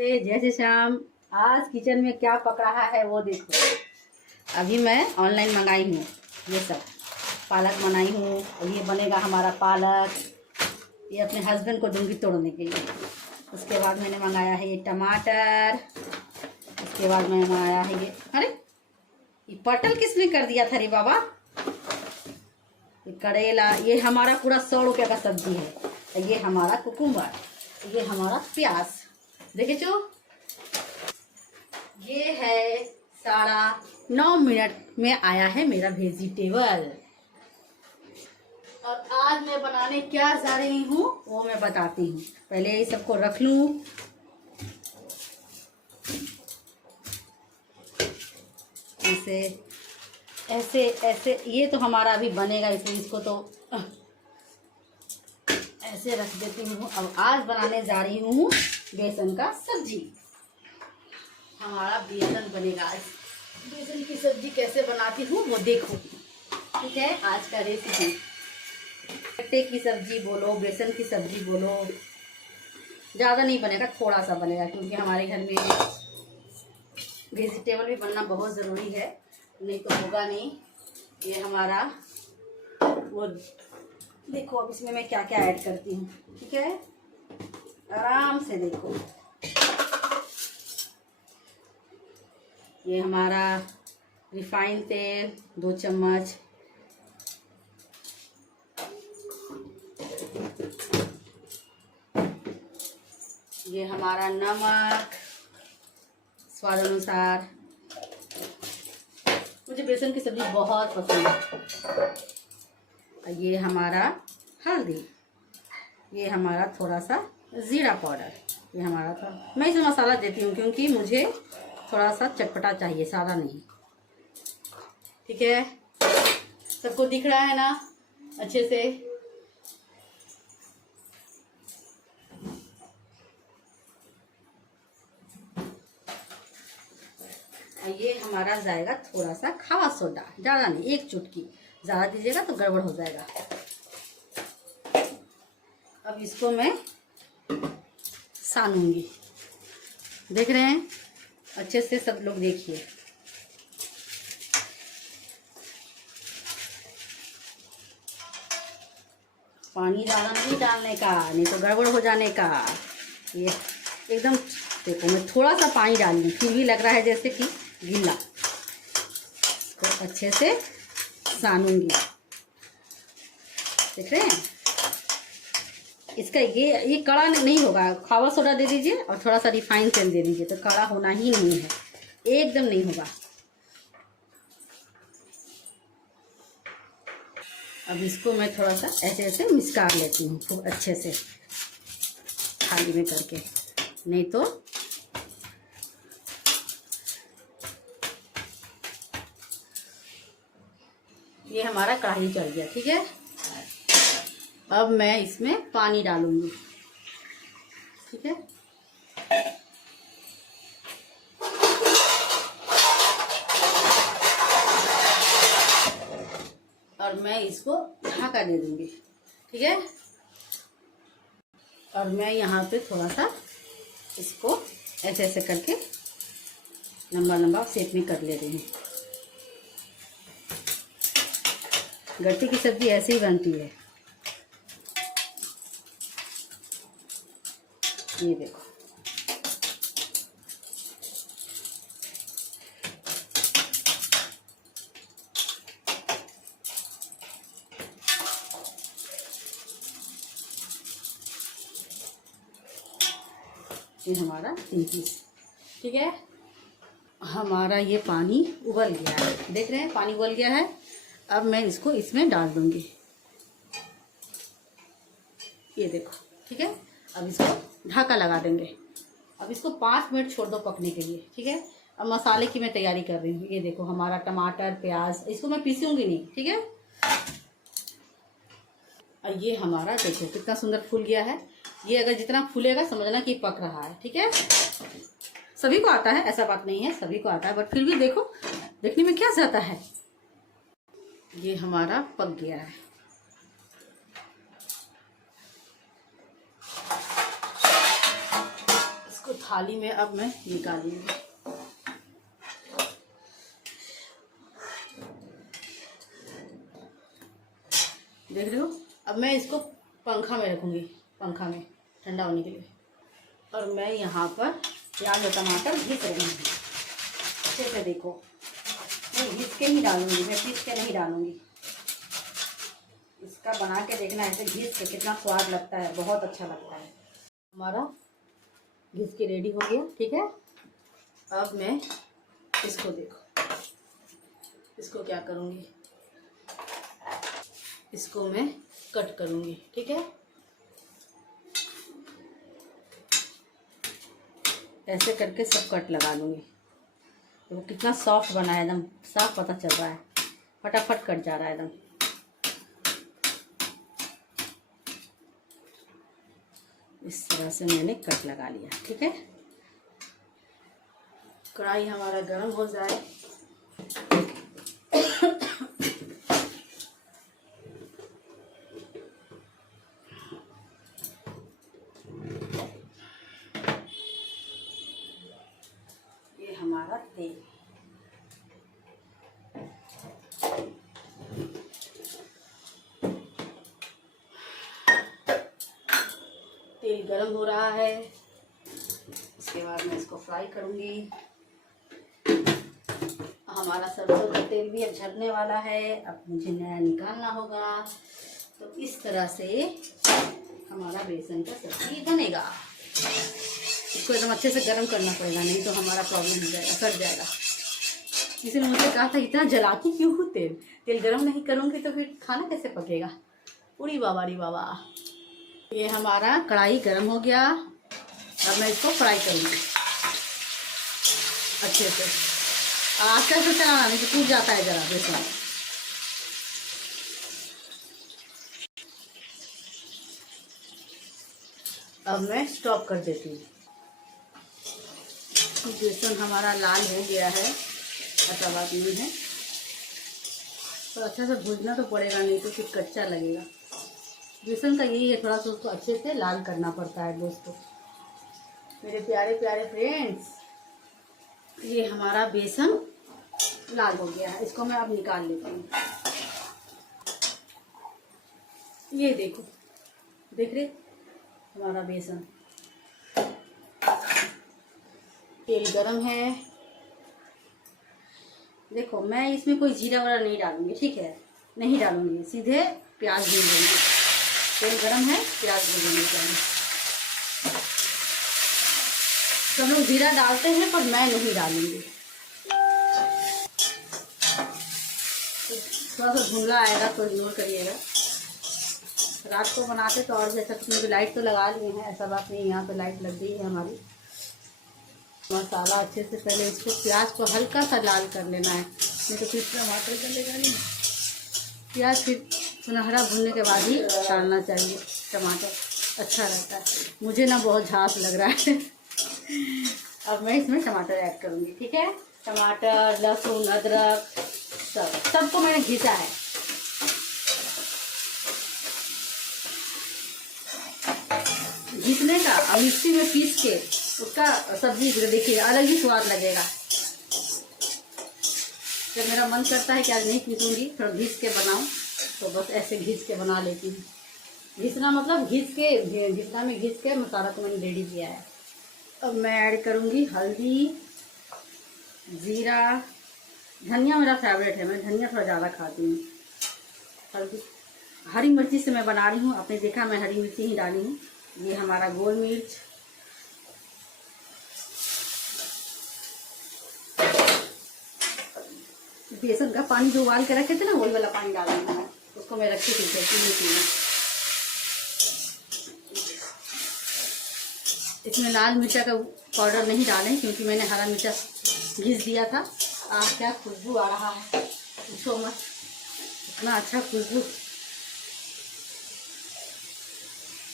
जय श्री श्याम। आज किचन में क्या पक रहा है वो देखो। अभी मैं ऑनलाइन मंगाई हूँ ये सब पालक बनाई हूँ और ये बनेगा हमारा पालक। ये अपने हस्बैंड को दूंगी तोड़ने के लिए। उसके बाद मैंने मंगाया है ये टमाटर। उसके बाद मैंने मंगाया है ये, अरे ये पटल किसने कर दिया था रे बाबा। ये करेला, ये हमारा पूरा 100 रुपये का सब्जी है। ये हमारा कुकुम्बर, ये हमारा प्याज देखे जो। ये है 9:30 मिनट में आया है मेरा वेजिटेबल। और आज मैं बनाने क्या जा रही हूँ वो मैं बताती हूँ। पहले ये सबको रख लूँ। ऐसे ऐसे ऐसे ये तो हमारा अभी बनेगा, इसलिए इसको तो ऐसे रख देती हूँ। अब आज बनाने जा रही हूँ बेसन का सब्जी। हमारा बेसन बनेगा आज। बेसन की सब्जी कैसे बनाती हूँ वो देखो, ठीक है। आज का रेसिपी गट्टे की सब्जी बोलो, बेसन की सब्जी बोलो। ज़्यादा नहीं बनेगा, थोड़ा सा बनेगा, क्योंकि हमारे घर में वेजिटेबल भी बनना बहुत ज़रूरी है, नहीं तो होगा नहीं। ये हमारा वो देखो। अब इसमें मैं क्या क्या ऐड करती हूँ, ठीक है, आराम से देखो। ये हमारा रिफाइंड तेल 2 चम्मच। ये हमारा नमक स्वाद अनुसार। मुझे बेसन की सब्जी बहुत पसंद है। ये हमारा हल्दी, ये हमारा थोड़ा सा जीरा पाउडर, ये हमारा थोड़ा, मैं इसमें मसाला देती हूँ क्योंकि मुझे थोड़ा सा चटपटा चाहिए, सादा नहीं, ठीक है। सबको दिख रहा है ना अच्छे से। ये हमारा जाएगा थोड़ा सा खावा सोडा, ज़्यादा नहीं, 1 चुटकी। ज़्यादा दीजिएगा तो गड़बड़ हो जाएगा। अब इसको मैं सानूंगी, देख रहे हैं अच्छे से, सब लोग देखिए। पानी ज़्यादा नहीं डालने का, नहीं तो गड़बड़ हो जाने का। ये एकदम देखो, मैं थोड़ा सा पानी डाल दी, फिर भी लग रहा है जैसे कि गीला। तो अच्छे से सानूंगी, देख रहे हैं। इसका ये कड़ा नहीं होगा। खावा सोडा दे दीजिए और थोड़ा सा रिफाइंड तेल दे दीजिए, तो कड़ा होना ही नहीं है, एकदम नहीं होगा। अब इसको मैं थोड़ा सा ऐसे ऐसे मिक्स लेती हूँ खूब अच्छे से, थाली में करके, नहीं तो ये हमारा कढ़ाई चल गया, ठीक है। अब मैं इसमें पानी डालूंगी, ठीक है। और मैं इसको ढका दे दूंगी, ठीक है। और मैं यहाँ पे थोड़ा सा इसको ऐसे ऐसे करके लंबा लंबा शेप में कर ले रही हूँ। गट्टे की सब्जी ऐसे ही बनती है, ये देखो। ये हमारा 3 पीस, ठीक है। हमारा ये पानी उबल गया है, देख रहे हैं पानी उबल गया है। अब मैं इसको इसमें डाल दूंगी, ये देखो, ठीक है। अब इसको ढाका लगा देंगे। अब इसको 5 मिनट छोड़ दो पकने के लिए, ठीक है। अब मसाले की मैं तैयारी कर रही हूँ। ये देखो हमारा टमाटर प्याज, इसको मैं पीसूंगी नहीं, ठीक है। और ये हमारा देखो कितना सुंदर फूल गया है। ये अगर जितना फूलेगा समझना कि पक रहा है, ठीक है। सभी को आता है, ऐसा बात नहीं है, सभी को आता है, बट फिर भी देखो देखने में क्या जाता है। ये हमारा पक गया है। थाली में अब मैं निकालूंगी। देख रहे हो, अब मैं इसको पंखा में रखूँगी, पंखा में ठंडा होने के लिए। और मैं यहाँ पर प्याज और टमाटर घिस रही हूँ अच्छे से। देखो, मैं घिस के ही डालूँगी, मैं पीस के नहीं डालूँगी। इसका बना के देखना, ऐसे घिस के कितना स्वाद लगता है, बहुत अच्छा लगता है। हमारा घिस के रेडी हो गया, ठीक है। अब मैं इसको देखो, इसको क्या करूँगी, इसको मैं कट करूँगी, ठीक है। ऐसे करके सब कट लगा लूँगी। तो कितना सॉफ्ट बना है, एकदम साफ पता चल रहा है, फटाफट कट जा रहा है एकदम। इस तरह से मैंने कट लगा लिया, ठीक है। कढ़ाई हमारा गर्म हो जाए, ये हमारा तेल, तेल गरम हो रहा है। इसके बाद मैं इसको फ्राई करूँगी। हमारा सरसों का तेल भी अब झड़ने वाला है, अब मुझे नया निकालना होगा। तो इस तरह से हमारा बेसन का सब्जी बनेगा। इसको एकदम अच्छे से गर्म करना पड़ेगा, नहीं तो हमारा प्रॉब्लम हो जाएगा, फट जाएगा। किसी ने मुझे कहा था इतना जलाती क्यों हो तेल, तेल गर्म नहीं करूँगी तो फिर खाना कैसे पकेगा। उड़ी बाबा री बाबा। ये हमारा कढ़ाई गर्म हो गया, अब मैं इसको फ्राई करूँगी अच्छे से। आस्ते से चलाना, नहीं तो टूट जाता है जरा बेसन। अब मैं स्टॉप कर देती हूँ। बेसन हमारा लाल हो गया है, ऐसा बात नहीं है, तो अच्छा से भूनना तो पड़ेगा, नहीं तो फिर कच्चा लगेगा। बेसन का यही है, थोड़ा सा उसको अच्छे से लाल करना पड़ता है दोस्तों। मेरे प्यारे प्यारे फ्रेंड्स, ये हमारा बेसन लाल हो गया है, इसको मैं अब निकाल लेती हूँ। ये देखो, देख रहे हमारा बेसन, तेल गरम है। देखो, मैं इसमें कोई जीरा वगैरह नहीं डालूंगी, ठीक है, नहीं डालूंगी, सीधे प्याज भून लूंगी। तेल गरम है, प्याज भून लूंगी। सब लोग जीरा डालते हैं पर मैं नहीं डालूंगी। थोड़ा सा धुंधला आएगा तो इग्नोर करिएगा। रात को बनाते तो और जैसा, क्योंकि लाइट तो लगा लिए हैं, ऐसा बात नहीं, यहाँ पे लाइट लग गई है हमारी। मसाला अच्छे से पहले इसको, प्याज को हल्का सा लाल कर लेना है, नहीं तो फिर टमाटर गलेगा नहीं। प्याज फिर सुनहरा भुनने के बाद ही डालना चाहिए, टमाटर अच्छा रहता है। मुझे ना बहुत झांस लग रहा है। अब मैं इसमें टमाटर ऐड करूँगी, ठीक है। टमाटर, लहसुन, अदरक सबको मैंने घिसा है। घिसने का और मिक्सी में पीस के उसका सब्जी देखिए अलग ही स्वाद लगेगा। जब मेरा मन करता है कि आज नहीं पीसूंगी, थोड़ा घिस के बनाऊं, तो बस ऐसे घिस के बना लेती हूँ। घिसना मतलब घिसना में घिस के मसाला को मैंने रेडी किया है। अब मैं ऐड करूँगी हल्दी, जीरा, धनिया मेरा फेवरेट है, मैं धनिया थोड़ा ज़्यादा खाती हूँ। हल्दी, हरी मिर्ची से मैं बना रही हूँ, आपने देखा मैं हरी मिर्ची ही डाली हूँ। ये हमारा गोल मिर्च, बेसन का पानी जो उबाल के रखे थे ना, वही वाला पानी डाल देना है, उसको मैं रखी थी पीने। इसमें लाल मिर्चा का पाउडर नहीं डालें, क्योंकि मैंने हरा मिर्चा घिस दिया था। आज क्या खुशबू आ रहा है, पूछो मत, इतना अच्छा खुशबू।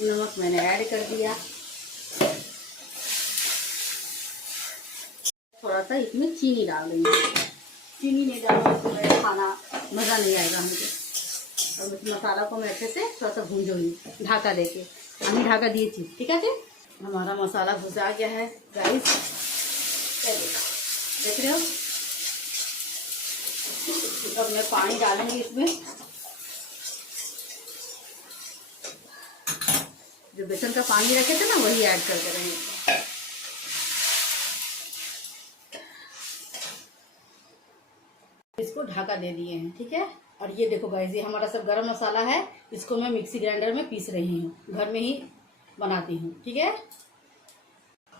नमक मैंने ऐड कर दिया, थोड़ा सा इसमें चीनी डाल देंगे। चीनी नहीं डालूंगी तो मेरा खाना मज़ा नहीं आएगा मुझे। और इस मसाला को मैं अच्छे से थोड़ा सा भूंजूंगी ढाका देके। हम ढाका दिए थी, ठीक है जी। हमारा मसाला भुजा गया है गाइस, देख रहे हो। अब मैं पानी डालूंगी इसमें, जो बेसन का पानी रखे थे ना वही ऐड कर दे रहे हैं। इसको ढाका दे दिए हैं, ठीक है। और ये देखो गाइस, ये हमारा सब गरम मसाला है, इसको मैं मिक्सी ग्राइंडर में पीस रही हूँ, घर में ही बनाती हूँ, ठीक है।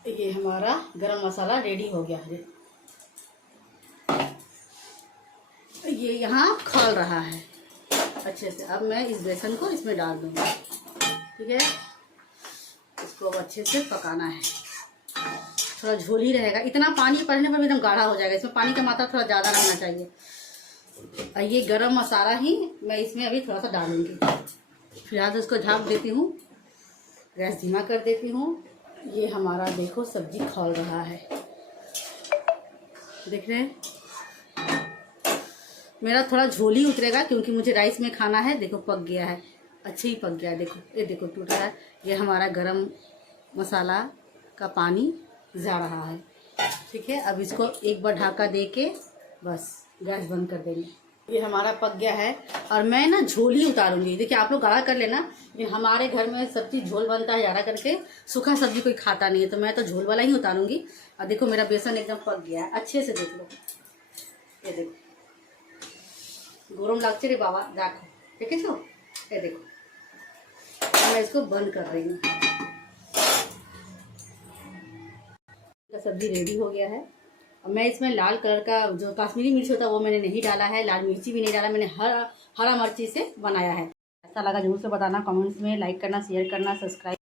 ये हमारा गरम मसाला रेडी हो गया है। ये यहाँ खौल रहा है अच्छे से। अब मैं इस बेसन को इसमें डाल दूँगी, ठीक है। इसको अब अच्छे से पकाना है, थोड़ा झोल ही रहेगा। इतना पानी पड़ने पर एकदम गाढ़ा हो जाएगा, इसमें पानी का मात्रा थोड़ा ज़्यादा रहना चाहिए। और ये गरम मसाला ही मैं इसमें अभी थोड़ा सा डालूंगी। फिलहाल तो इसको ढक देती हूँ, गैस धीमा कर देती हूँ। ये हमारा देखो सब्जी खौल रहा है, देख रहे हैं। मेरा थोड़ा झोल ही उतरेगा क्योंकि मुझे राइस में खाना है। देखो पक गया है, अच्छे ही पक गया है। देखो ये देखो टूट रहा है। ये हमारा गरम मसाला का पानी जा रहा है, ठीक है। अब इसको एक बार ढाका दे के बस गैस बंद कर देंगे। ये हमारा पक गया है और मैं ना झोल ही उतारूंगी। देखिए आप लोग गाढ़ा कर लेना, लेकिन हमारे घर में सब्जी झोल बनता है ज़्यादा करके, सूखा सब्जी कोई खाता नहीं है, तो मैं तो झोल वाला ही उतारूंगी। और देखो मेरा बेसन एकदम पक गया है, अच्छे से देख लो। ये देखो गरम लागছে रे बाबा, देखो देखेছো, ये देखो। मैं इसको बंद कर रही हूँ। सब्जी रेडी हो गया है। अब मैं इसमें लाल कलर का जो कश्मीरी मिर्च होता है वो मैंने नहीं डाला है, लाल मिर्ची भी नहीं डाला, मैंने हरा मिर्ची से बनाया है। ऐसा लगा जरूर से बताना कमेंट्स में, लाइक करना, शेयर करना, सब्सक्राइब